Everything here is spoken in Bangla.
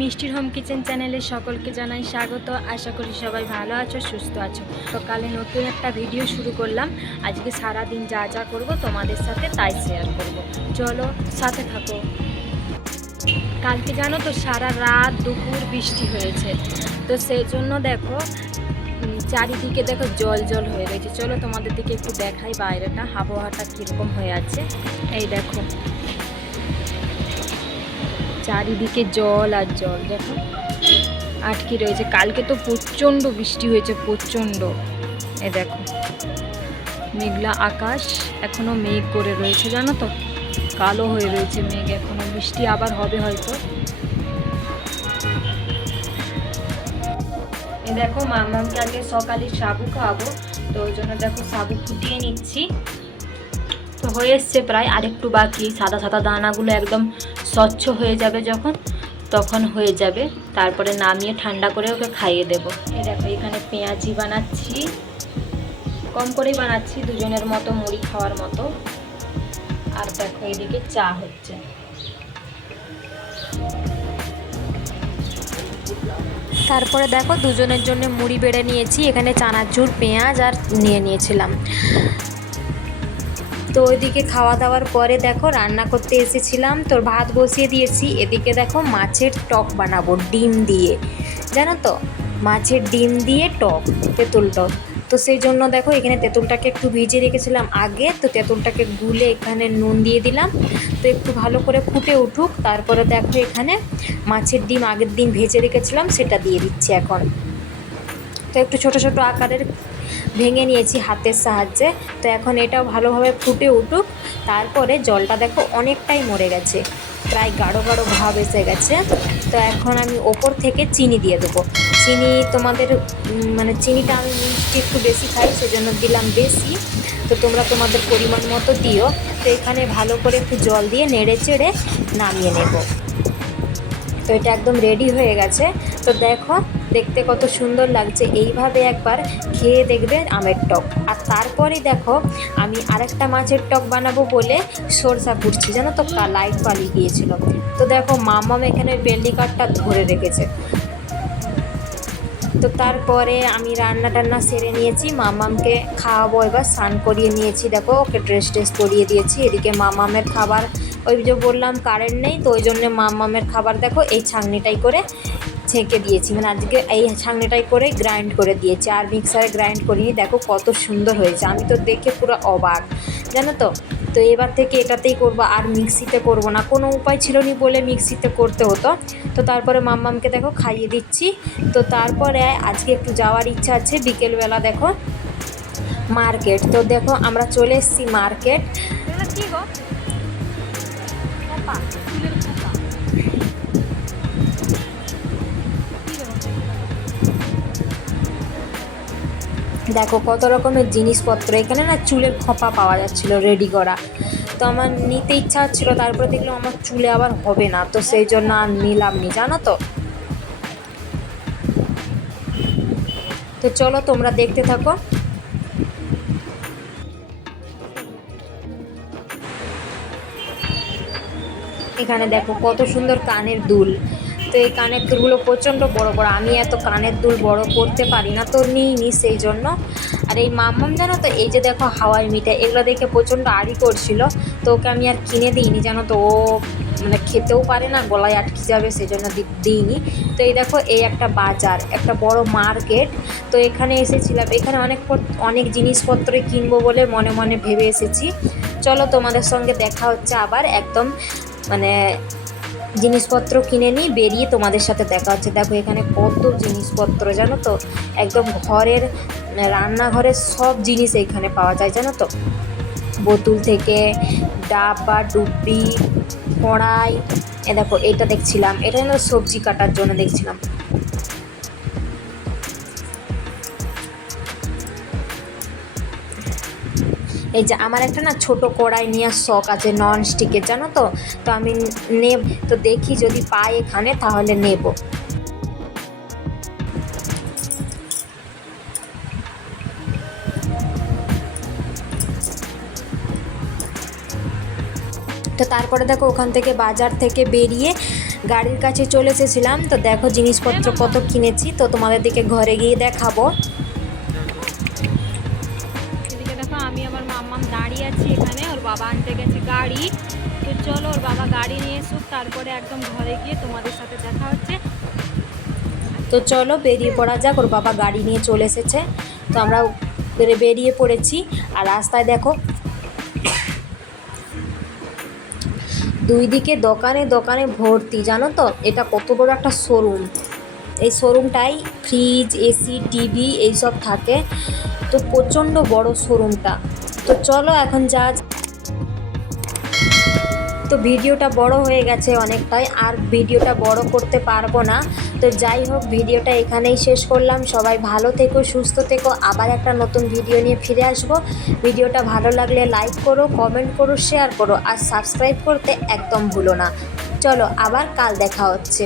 মিষ্টির হোম কিচেন চ্যানেলে সকলকে জানাই স্বাগত। আশা করি সবাই ভালো আছো, সুস্থ আছো। সকালে নতুন একটা ভিডিও শুরু করলাম। আজকে সারা দিন যা যা করব তোমাদের সাথে তাই শেয়ার করব। চলো সাথে থাকো। কালকে জানো তো সারা রাত দুপুর বৃষ্টি হয়েছে, তো সেই জন্য দেখো চারিদিকে দেখো জল জল হয়ে রয়েছে। চলো তোমাদের দিকে একটু দেখাই বাইরেটা, আবহাওয়াটা কীরকম হয়ে আছে। এই দেখো চারিদিকে জল আর জল, দেখো আটকে রয়েছে। কালকে তো প্রচণ্ড বৃষ্টি হয়েছে, প্রচণ্ড। এ দেখো মেঘলা আকাশ, এখনো মেঘ করে রয়েছে, জানো তো কালো হয়ে রয়েছে মেঘ, এখনো বৃষ্টি আবার হবে হয়তো। এ দেখো মামাকে আগে সকালে সাবু খাওয়াবো, তো ওই জন্য দেখো সাবু ফুটিয়ে নিচ্ছি। তো হয়ে এসছে প্রায়, আরেকটু বাকি। সাদা সাদা দানাগুলো একদম স্বচ্ছ হয়ে যাবে যখন, তখন হয়ে যাবে। তারপরে নামিয়ে ঠান্ডা করে ওকে খাইয়ে দেবো। এই দেখো এখানে পেঁয়াজি বানাচ্ছি, কম করেই বানাচ্ছি, দুজনের মতো মুড়ি খাওয়ার মতো। আর দেখো এদিকে চা হচ্ছে। তারপরে দেখো দুজনের জন্য মুড়ি বেড়ে নিয়েছি। এখানে চানাচুর, পেঁয়াজ আর নিয়ে নিয়েছিলাম। তো ওইদিকে খাওয়া দাওয়ার পরে দেখো রান্না করতে এসেছিলাম, তোর ভাত বসিয়ে দিয়েছি। এদিকে দেখো মাছের টক বানাবো ডিম দিয়ে, জানো তো মাছের ডিম দিয়ে টক, তেঁতুল টক। তো সেই জন্য দেখো এখানে তেঁতুলটাকে একটু ভিজিয়ে রেখেছিলাম আগে, তো তেঁতুলটাকে গুলে এখানে নুন দিয়ে দিলাম। তো একটু ভালো করে ফুটে উঠুক, তারপরে দেখো এখানে মাছের ডিম আগের দিন ভেজে রেখেছিলাম সেটা দিয়ে দিচ্ছি এখন। তো একটু ছোট ছোট আকারের ভেঙে নিয়েছি হাতের সাহায্যে। তো এখন এটাও ভালোভাবে ফুটে উঠুক। তারপরে জলটা দেখো অনেকটাই মরে গেছে, প্রায় গাঢ় গাঢ় ভাব এসে গেছে। তো এখন আমি ওপর থেকে চিনি দিয়ে দেবো। চিনি তোমাদের মানে চিনিটা আমি মিষ্টি একটু বেশি খাই, সেজন্য দিলাম বেশি। তো তোমরা তোমাদের পরিমাণ মতো দিও। তো এখানে ভালো করে একটু জল দিয়ে নেড়ে চেড়ে নামিয়ে নেব। তো এটা একদম রেডি হয়ে গেছে। তো দেখো দেখতে কত সুন্দর লাগছে, এইভাবে একবার খেয়ে দেখবে আমের টক। আর তারপরেই দেখো আমি আরেকটা মাছের টক বানাবো বলে সরষা কুটছি, জানো তো লাইট পালিয়ে গিয়েছিল। তো দেখো মামাম এখানে বেল্লি কাঠটা ধরে রেখেছে। তো তারপরে আমি রান্না টান্না সেরে নিয়েছি, মামামকে খাওয়াবো, এবার স্নান করিয়ে নিয়েছি। দেখো ওকে ড্রেস পরিয়ে দিয়েছি। এদিকে মামামের খাবার, ওই যে বললাম কারেন্ট নেই, তো ওই জন্য মামামের খাবার দেখো এই ছাঁকনিটাই করে ছেঁকে দিয়েছি, মানে আজকে এই ছাঁকনিটাই করে গ্রাইন্ড করে দিয়েছি, আর মিক্সারে গ্রাইন্ড করিনি। দেখো কত সুন্দর হয়েছে, আমি তো দেখে পুরো অবাক, জানো তো। তো এবার থেকে এটাতেই করবো, আর মিক্সিতে করব না, কোনো উপায় ছিল না বলে মিক্সিতে করতে হতো। তো তারপরে মাম্মামকে দেখো খাইয়ে দিচ্ছি। তো তারপরে আজকে একটু যাওয়ার ইচ্ছা আছে বিকেলবেলা, দেখো মার্কেট। তো দেখো আমরা চলে এসেছি মার্কেট। কি গো দেখো কত রকমের জিনিসপত্র, এখানে না চুলের খোঁপা পাওয়া যাচ্ছিলো রেডি করা। তো আমার নিতে ইচ্ছা হচ্ছিলো, তারপরে দেখলাম আমার চুলে আবার হবে না, তো সেই জন্য আর নিলাম নি, জানো তো। তো চলো তোমরা দেখতে থাকো। এখানে দেখো কত সুন্দর কানের দুল। তো এই কানের দুলগুলো প্রচণ্ড বড় বড়, আমি এত কানের দুল বড় করতে পারি না, তো নিইনি সেই জন্য। আর এই মাম্মাম জানো তো, এই যে দেখো হাওয়াই মিঠাই, এগুলো দেখে প্রচণ্ড আড়ি করছিল, তো ওকে আমি আর কিনে দিইনি, জানো তো। ও মানে খেতেও পারে না, গলায় আটকে যাবে, সেই জন্য দিইনি। তো এই দেখো এই একটা বাজার, একটা বড় মার্কেট। তো এখানে এসেছিলাম, এখানে অনেক জিনিসপত্রই কিনবো বলে মনে মনে ভেবে এসেছি। চলো তোমাদের সঙ্গে দেখা হচ্ছে আবার, একদম মানে জিনিসপত্র কিনে নিই, বেরিয়ে তোমাদের সাথে দেখা হচ্ছে। দেখো এখানে কত জিনিসপত্র, জানো তো, একদম ঘরের রান্নাঘরের সব জিনিস এখানে পাওয়া যায়, জানো তো। বোতল থেকে ডাব্বা, ডুবরি, কড়াই। এ দেখো এটা দেখছিলাম, এটা যেন সবজি কাটার জন্য দেখছিলাম। এই যে আমার একটা না ছোট কড়াই নেওয়ার শখ আছে নন স্টিকের, জানো তো। তো আমি তো দেখি যদি পাই এখানে তাহলে নেব। তো তারপরে দেখো ওখান থেকে বাজার থেকে বেরিয়ে গাড়ির কাছে চলে এসেছিলাম। তো দেখো জিনিসপত্র কত কিনেছি, তো তোমাদের দিকে ঘরে গিয়ে দেখাবো। এদিকে দেখো আমি আবার মাম্মাম দাঁড়িয়ে আছি এখানে, ওর বাবা আনতে গেছে গাড়ি। তো চলো ওর বাবা গাড়ি নিয়ে এসুক, তারপরে একদম ঘরে গিয়ে তোমাদের সাথে দেখা হচ্ছে। তো চলো বেরিয়ে পড়া যাক, ওর বাবা গাড়ি নিয়ে চলে এসেছে। তো আমরা বেরিয়ে পড়েছি। আর রাস্তায় দেখো দুই দিকে দোকানে দোকানে ভর্তি, জানো তো এটা কত বড় একটা শোরুম। এই শোরুমটাই ফ্রিজ, এসি, টিভি এইসব থাকে। তো প্রচণ্ড বড় শোরুমটা। তো চলো এখন তো ভিডিওটা বড় হয়ে গেছে অনেকটাই, আর ভিডিওটা বড় করতে পারবো না। তো যাই হোক, ভিডিওটা এখানেই শেষ করলাম। সবাই ভালো থেকো, সুস্থ থেকো, আবার একটা নতুন ভিডিও নিয়ে ফিরে আসবো। ভিডিওটা ভালো লাগলে লাইক করো, কমেন্ট করো, শেয়ার করো, আর সাবস্ক্রাইব করতে একদম ভুলো না। চলো আবার কাল দেখা হচ্ছে।